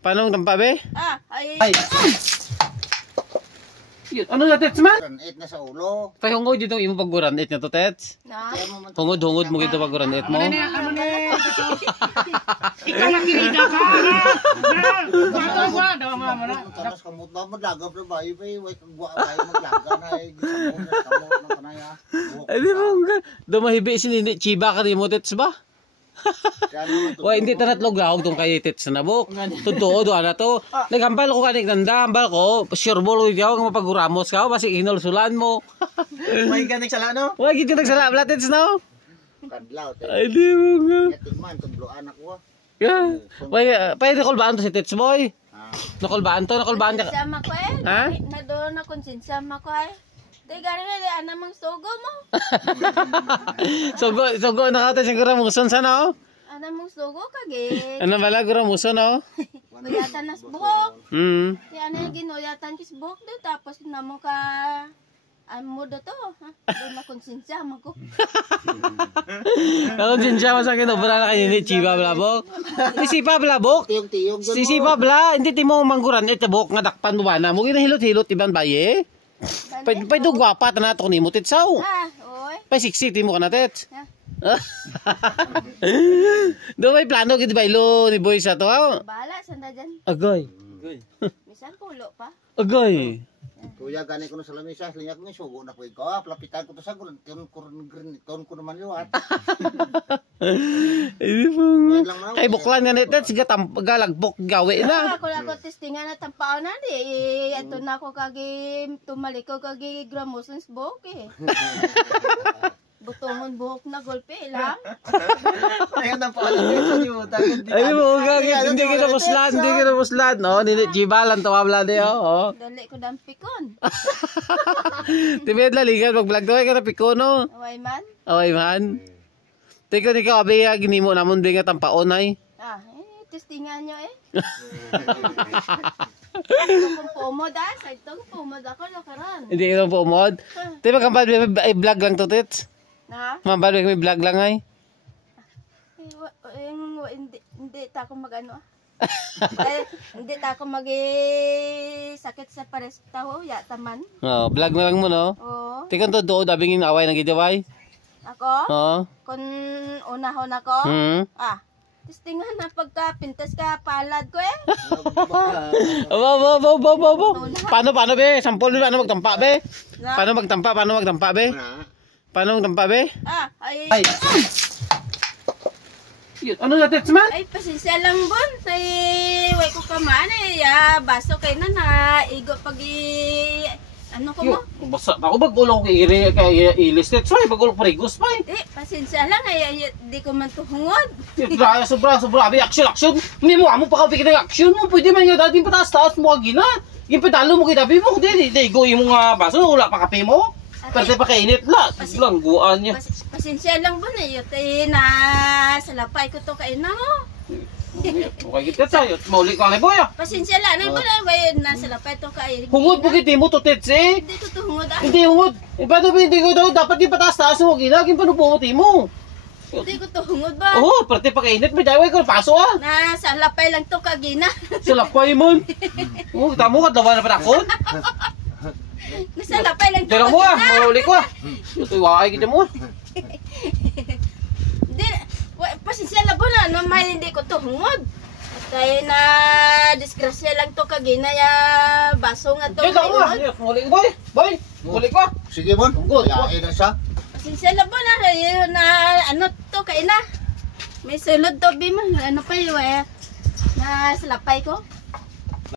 Paano magtampa be? Ay. Yun, ano na tets man? Granit na sa ulo. Pahungod dito imo pagguranit na to tets. Na. Hungod mo gito pagguranit mo. Ano ni? Ikaw makirida ka. Bato ba? Daw mama na. Tapos kamot na madagap na bayo pa. Way kagwa kayo maglaga na. Kamot na kanaya. Ay di mo nga. Dumahibi si Nini Chiba ka mo tets ba? Wah, hindi tanatlog lahog tong kay tets na buk. Totoo do ana to. Nagambal ko kanik nanda, ambal ko. Sure ball ug yaw nga mapaguramos ka basi hinulsulan mo. May ganing sala no? Wah, gid nagsala bla tets no. Kadlaw. Ay di mo nga. Yatigman, tublo anak ko. Yeah. Wah, pwede kolbaan to si tets boy. Nakolbaan to, nakolbaan ka. Sama ko eh. Ha? Na doon na konsensya ko eh. Di gari na ana mang sugo mo. Sugo na ka siguro muson sana oh. Ana mang sugo kage. Ano bala guro muson oh. Uyatan nas buhok. Di ana ginuyatan kis buhok do tapos namo ka amo do to. Doon na konsensya ko. Ako din siya sa akin obra na kay ni Chiba Blabok. Si Sipa Blabok. Tiyong-tiyong. Si Sipa Bla, hindi timo mangguran itabok nga dakpan mo ba na. Mo ginahilot-hilot ibang baye. Pay do gwapa ta nato ni mo titsaw. Oy. Pay siksi timo ka na tet. Yeah. Do may plano gid baylo ni boy sa to. Bala sanda dyan. Agoy. Bisan pulo pa. Agoy. Kuya gani ko na sa lamisa. Linya ko sugo na ko ikaw. Plapitan ko to sa gulan. Ton ko naman liwat. Hindi po nga. Kay buklan nga netet siga galagbok gawe na. Ako testingan na tampao na di. Ito na ako kagi tumalik ko kagi gramosons buhok eh. Butongon buhok na golpe lang. Ayun na po alam ko niyo. Ay mo gagit hindi kita muslan, no? Ni Jibalan tawabla de oh. Dali ko dang pikon. Tibet la ligan mag-vlog daw ka na pikono. Away man. Away man. Teko ni ka abiya ginimo namon di nga tampaon ay. Testingan nyo eh. Kung pumod sa itong pumod ako lakaran. Hindi ka pumod. Tiba kang vlog lang to tits. Na? Mambal may vlog lang ay. Hindi ta ako magano. Hindi ta ako sakit sa pares taho yata man. Oh, vlog na lang mo no. Oo. Tikon to do dabing away nang gidaway. Ako? Oo. Kun unahon ako? Testingan na pagka-pintas ka palad ko eh. Paano be? Sampol paano magtampa be? Paano magtampa be? Paano magtampa be? Ay. Yun, ano na tits man? Ay, pasensya lang bon. Ay, way ko ka man eh. Baso kay na igo pag ano ko mo? Basta ako bagulong kay ilis tits ay bagulong parigos pa eh. Pasensya lang ay di ko man tuhungod. Sobra abi action. Hindi mo amo pa ka pikit ng action mo. Pwede man nga dating pataas mo gina. Yung pedalo mo kitabi mo di go imo nga baso wala pa kape mo. Pwede pa kainit la. Langguan niya. Pasensya lang bon eh. Yote na salapay ko to kay na mo. Okay kita tayo. Mauli ko ang boy. Pasensya lang na ba way na salapay to kay. Hungod mo kiti mo to tits eh. Hindi ko tuhungod Hindi hungod. Paano ba hindi ko daw dapat di pataas mo gina gin panuputi mo. Hindi ko tuhungod ba? Oh, pati pa kainit may daway ko paso Na salapay lang to kagina. Salapay mon. Oh, tamo ka daw na patakon. Nasalapay lang to. Dala mo mauli ko. Ito waay kita mo. Hindi, pasensya lang po na, no, may hindi ko tuhungod. Kaya na disgrasya lang to kagina ya baso nga to. Dito mo, mauli ko boy. Mauli ko. Sige bon. Yain na siya. Pasensya lang po na ano to kaya na. May sulod to bima, ano pa yun na salapay ko.